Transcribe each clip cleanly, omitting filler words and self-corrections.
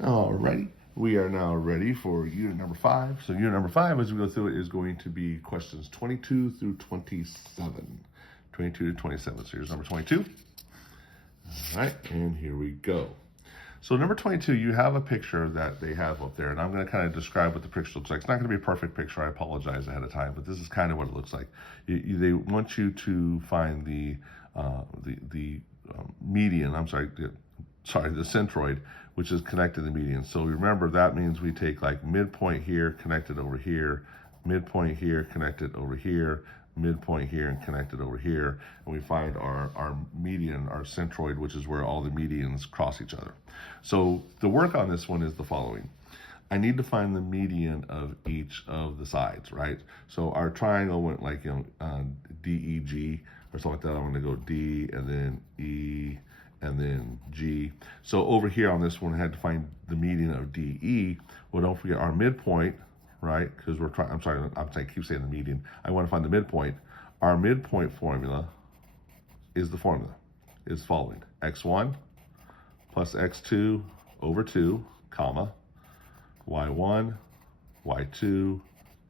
Alrighty, we are now ready for unit number 5. So unit number 5, as we go through it, is going to be questions 22 through 27. 22 to 27. So here's number 22. All right, and here we go. So number 22, you have a picture that they have up there, and I'm going to kind of describe what the picture looks like. It's not going to be a perfect picture. I apologize ahead of time, but this is kind of what it looks like. They want you to find the median. The centroid, which is connected to the median. So remember, that means we take like midpoint here, connected over here, midpoint here, connected over here, midpoint here, and connected over here, and we find our median, our centroid, which is where all the medians cross each other. So the work on this one is the following. I need to find the median of each of the sides, right? So our triangle went like, DEG or something like that. I'm going to go D and then E and then G. So over here on this one, I had to find the median of DE. Well, don't forget our midpoint, right? Because we're trying, I keep saying the median. I want to find the midpoint. Our midpoint formula is the formula. Is following. X1 plus X2 over 2, comma, Y1, Y2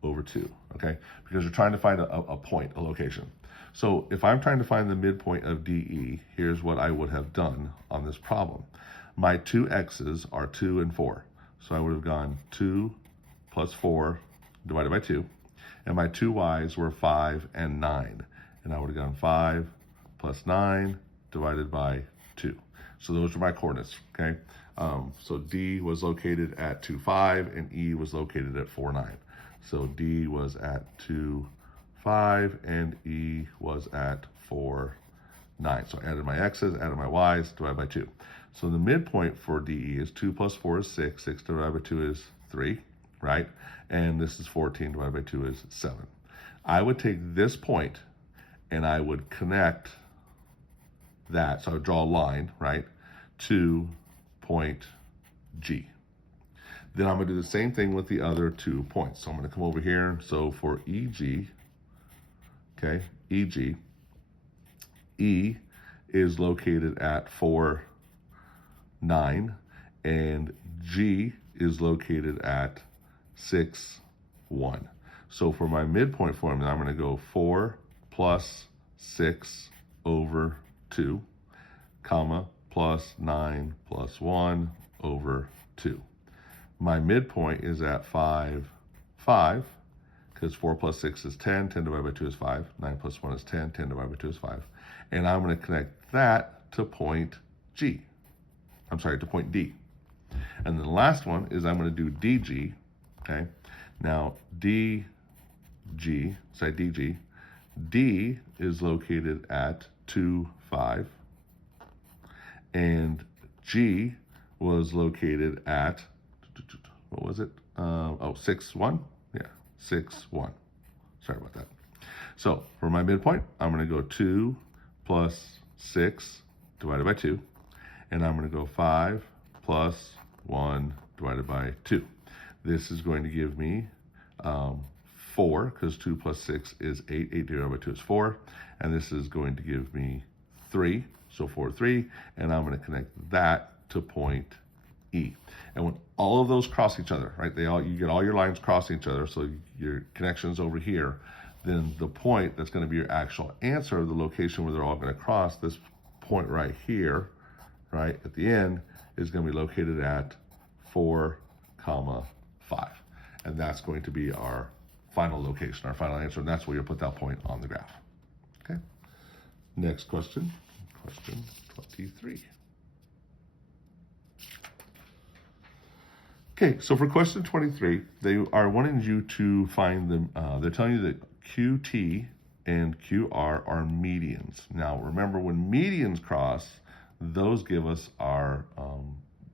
over 2, okay? Because we're trying to find a point, a location. So if I'm trying to find the midpoint of DE, here's what I would have done on this problem. My two X's are 2 and 4. So I would have gone 2 plus 4 divided by 2. And my two Y's were 5 and 9. And I would have gone 5 plus 9 divided by 2. So those are my coordinates, okay? So D was located at 2, 5, and E was located at 4, 9. So D was at 2, 5, and E was at 4, 9. So I added my X's, added my Y's, divided by 2. So the midpoint for DE is 2 plus 4 is 6. 6 divided by 2 is 3, right? And this is 14 divided by 2 is 7. I would take this point and I would connect that. So I would draw a line, right, to point G. Then I'm going to do the same thing with the other 2 points. So I'm going to come over here. So for EG, okay, EG, E is located at 4, 9, and G is located at 6, 1. So for my midpoint formula, I'm going to go 4 plus 6 over 2, comma, plus 9 plus 1 over 2. My midpoint is at 5, 5, because 4 plus 6 is 10, 10 divided by 2 is 5, 9 plus 1 is 10, 10 divided by 2 is 5. And I'm going to connect that to point G. To point D. And then the last one is I'm going to do DG, okay? Now, DG, DG, D is located at 2, 5, and G was located at, what was it? 6, 1? Yeah, 6, 1. Sorry about that. So for my midpoint, I'm going to go 2 plus 6 divided by 2. And I'm going to go 5 plus 1 divided by 2. This is going to give me 4, because 2 plus 6 is 8. 8 divided by 2 is 4. And this is going to give me 3. So 4, 3. And I'm going to connect that to point E. And when all of those cross each other, right, you get all your lines crossing each other, so your connection's over here, then the point that's going to be your actual answer, the location where they're all going to cross, this point right here, right, at the end, is going to be located at 4, 5. And that's going to be our final location, our final answer, and that's where you'll put that point on the graph. Okay. Next question, question 23. Okay, so for question 23, they are wanting you to find them, they're telling you that QT and QR are medians. Now, remember, when medians cross, those give us our,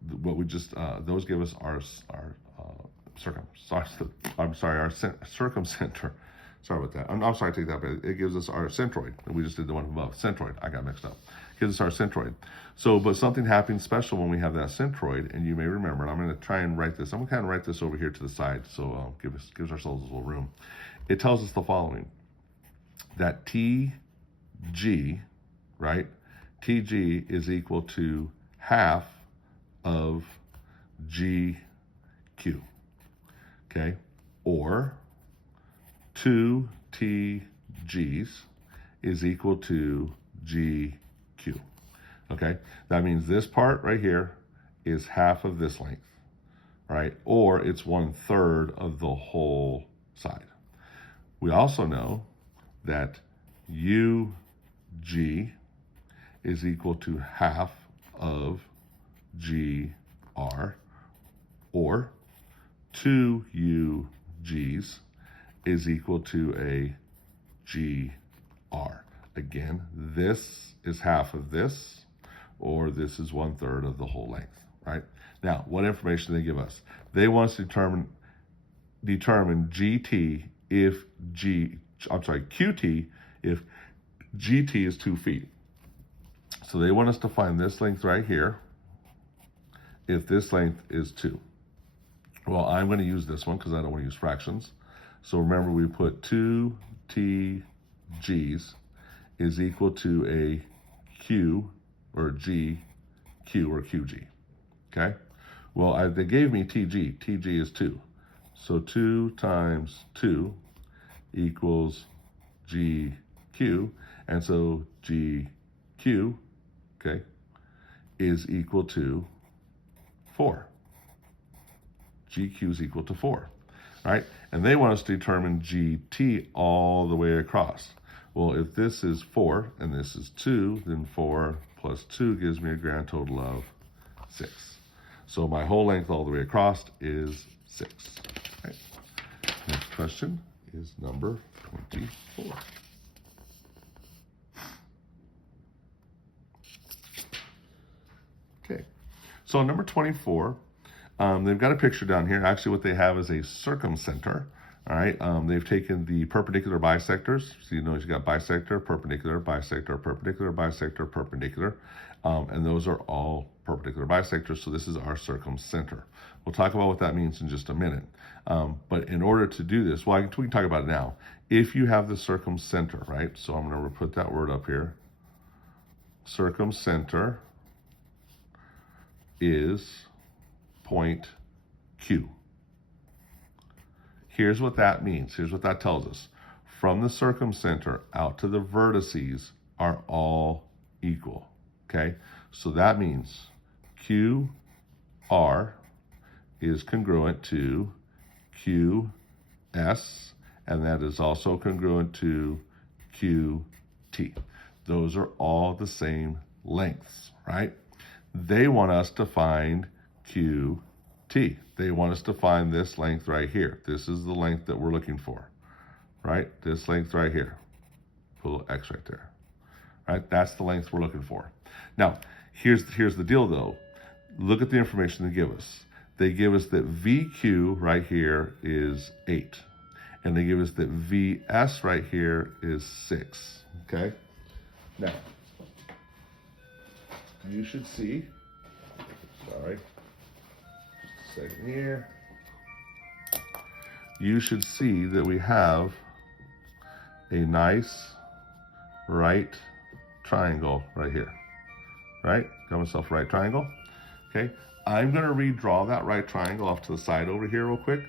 those give us our circumcenter. Sorry about that. I'm sorry, I take that back. It gives us our centroid. We just did the one above. Centroid. I got mixed up. It gives us our centroid. So, but something happens special when we have that centroid, and you may remember, and I'm going to try and write this. I'm going to kind of write this over here to the side, so gives ourselves a little room. It tells us the following, that TG, right, TG is equal to half of GQ, okay? Or 2 TGs is equal to GQ, okay? That means this part right here is half of this length, right? Or it's 1/3 of the whole side. We also know that UG is equal to half of GR, or 2 UGs is equal to a GR. Again, this is half of this, or this is 1/3 of the whole length, right? Now, what information do they give us? They want us to determine GT if QT if GT is 2 feet. So they want us to find this length right here if this length is 2. Well, I'm going to use this one because I don't want to use fractions. So remember, we put 2 TGs is equal to a Q or GQ or QG, okay? Well, they gave me TG. TG is 2. So 2 times 2 equals GQ. And so GQ, okay, is equal to 4. GQ is equal to 4. All right, and they want us to determine GT all the way across. Well, if this is 4 and this is 2, then 4 plus 2 gives me a grand total of 6. So my whole length all the way across is 6. Right. Next question is number 24. Okay, so number 24, they've got a picture down here. Actually, what they have is a circumcenter. All right, they've taken the perpendicular bisectors. So you know you got bisector, perpendicular, bisector, perpendicular, bisector, perpendicular, and those are all perpendicular bisectors. So this is our circumcenter. We'll talk about what that means in just a minute. But in order to do this, well, we can talk about it now. If you have the circumcenter, right? So I'm going to put that word up here. Circumcenter is point Q. Here's what that means. Here's what that tells us. From the circumcenter out to the vertices are all equal, okay? So that means QR is congruent to QS, and that is also congruent to QT. Those are all the same lengths, right? They want us to find QT. They want us to find this length right here. This is the length that we're looking for, right? This length right here. Put a little X right there, right? That's the length we're looking for. Now, here's the deal though. Look at the information they give us. They give us that VQ right here is 8. And they give us that VS right here is 6, okay? Now, you should see, sorry, just a second here. You should see that we have a nice right triangle right here, right? Got myself a right triangle, okay? I'm gonna redraw that right triangle off to the side over here real quick,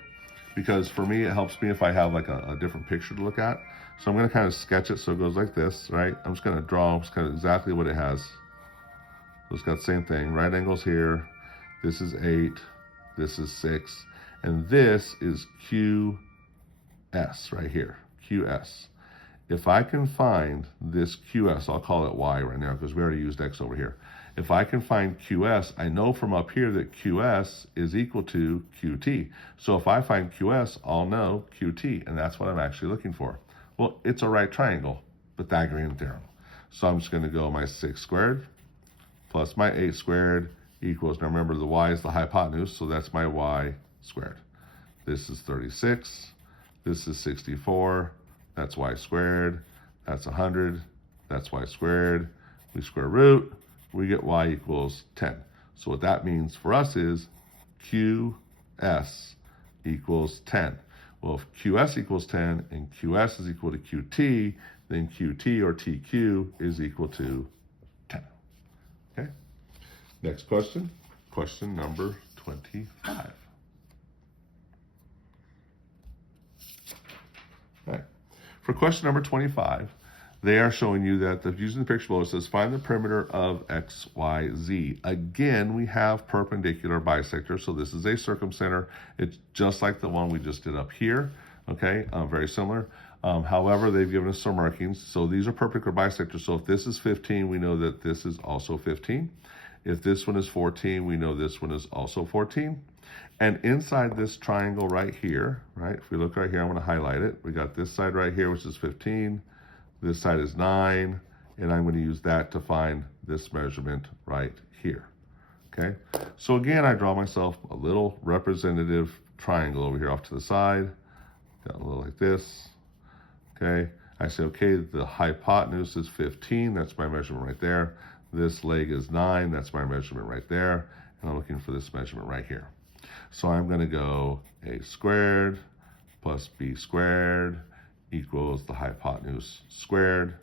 because for me, it helps me if I have like a different picture to look at. So I'm gonna kind of sketch it so it goes like this, right? I'm just gonna draw just kind of exactly what it has. So it's got the same thing, right angles here. This is 8, this is 6, and this is QS right here, QS. If I can find this QS, I'll call it Y right now because we already used X over here. If I can find QS, I know from up here that QS is equal to QT. So if I find QS, I'll know QT, and that's what I'm actually looking for. Well, it's a right triangle, Pythagorean theorem. So I'm just going to go my 6 squared plus my 8 squared equals, now remember the Y is the hypotenuse, so that's my Y squared. This is 36, this is 64, that's Y squared, that's 100, that's Y squared. We square root, we get Y equals 10. So what that means for us is QS equals 10. Well, if QS equals 10 and QS is equal to QT, then QT or TQ is equal to 10. Okay? Next question, question number 25. 25. All right. For question number 25, they are showing you that using the picture below, it says find the perimeter of X, Y, Z. Again, we have perpendicular bisectors, so this is a circumcenter. It's just like the one we just did up here, okay, very similar. However, they've given us some markings. So these are perpendicular bisectors. So if this is 15, we know that this is also 15. If this one is 14, we know this one is also 14. And inside this triangle right here, right, if we look right here, I'm going to highlight it. We got this side right here, which is 15. This side is 9. And I'm going to use that to find this measurement right here. Okay. So again, I draw myself a little representative triangle over here off to the side. Got a little like this. Okay. I say, okay, the hypotenuse is 15. That's my measurement right there. This leg is 9. That's my measurement right there. And I'm looking for this measurement right here. So I'm going to go a squared plus b squared equals the hypotenuse squared.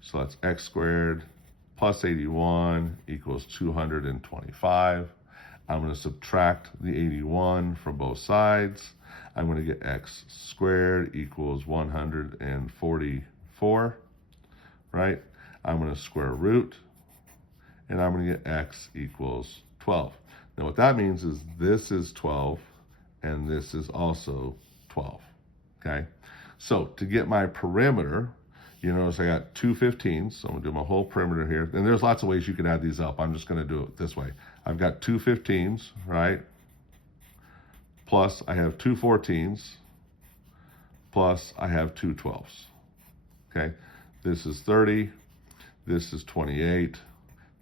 So that's x squared plus 81 equals 225. I'm going to subtract the 81 from both sides. I'm going to get x squared equals 144, right? I'm going to square root, and I'm going to get x equals 12. Now what that means is this is 12, and this is also 12, okay? So to get my perimeter, you notice I got two 15s, so I'm gonna do my whole perimeter here. And there's lots of ways you can add these up. I'm just gonna do it this way. I've got two 15s, right? Plus I have two 14s, plus I have two 12s, okay? This is 30, this is 28,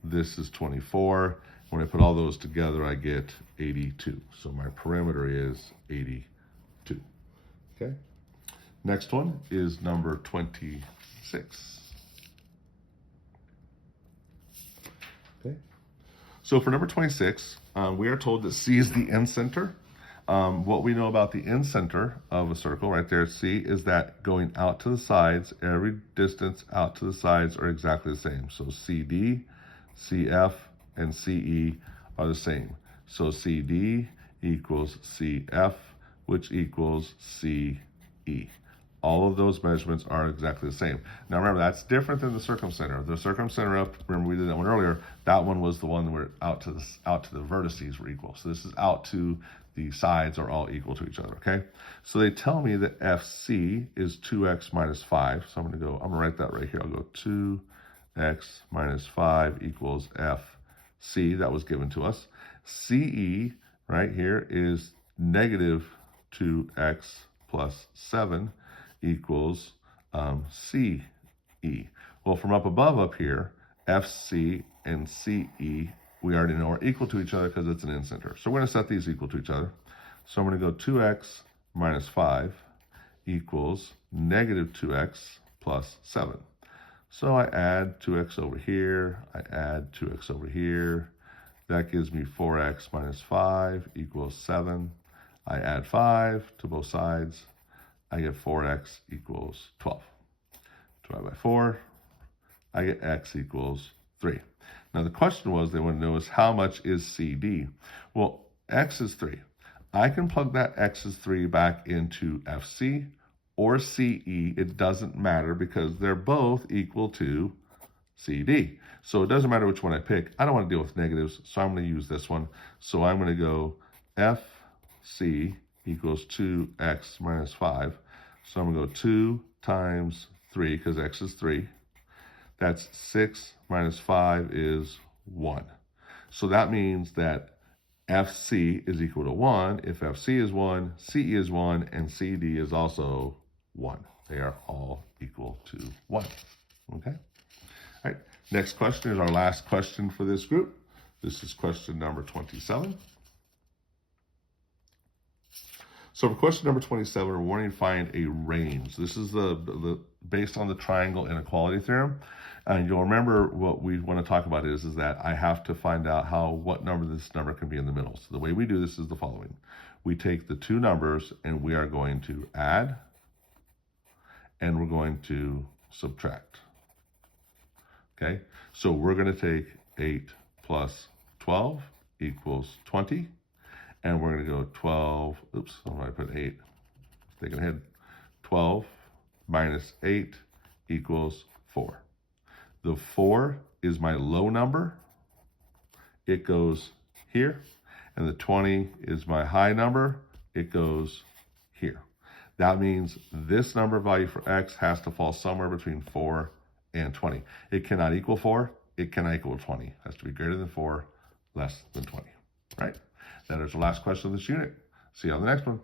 this is 24. When I put all those together, I get 82. So my perimeter is 82, okay? Next one is number 26. Okay. So for number 26, we are told that C is the end center. What we know about the end center of a circle right there, C, is that going out to the sides, every distance out to the sides are exactly the same. So CD, CF, and CE are the same. So CD equals CF, which equals CE. All of those measurements are exactly the same. Now remember, that's different than the circumcenter. The circumcenter up, remember we did that one earlier, that one was the one where out to the vertices were equal. So this is out to the sides are all equal to each other, okay? So they tell me that FC is 2x minus 5. So I'm gonna write that right here. I'll go 2x minus 5 equals FC, that was given to us. CE right here is negative 2x plus 7 equals CE. Well, from up above up here, FC and CE, we already know are equal to each other because it's an end center. So we're going to set these equal to each other. So I'm going to go 2x minus 5 equals negative 2x plus 7. So I add 2x over here, I add 2x over here. That gives me 4x minus 5 equals 7. I add 5 to both sides. I get 4x equals 12. Divide by 4, I get x equals 3. Now the question was, they want to know is how much is CD? Well, x is 3. I can plug that x is 3 back into FC or CE. It doesn't matter because they're both equal to CD. So it doesn't matter which one I pick. I don't want to deal with negatives, so I'm going to use this one. So I'm going to go FC equals 2x minus 5. So I'm going to go 2 times 3, because x is 3. That's 6 minus 5 is 1. So that means that FC is equal to 1. If FC is 1, CE is 1, and CD is also 1. They are all equal to 1. Okay? All right. Next question is our last question for this group. This is question number 27. So for question number 27, we're wanting to find a range. This is based on the triangle inequality theorem. And you'll remember what we want to talk about is that I have to find out what number this number can be in the middle. So the way we do this is the following. We take the two numbers and we are going to add and we're going to subtract. Okay, so we're going to take 8 plus 12 equals 20. And we're going to go 12, oops, I'm going to put 8. Thinking ahead. 12 minus 8 equals 4. The 4 is my low number. It goes here. And the 20 is my high number. It goes here. That means this number value for x has to fall somewhere between 4 and 20. It cannot equal 4. It cannot equal 20. It has to be greater than 4, less than 20. Right? That is the last question of this unit. See you on the next one.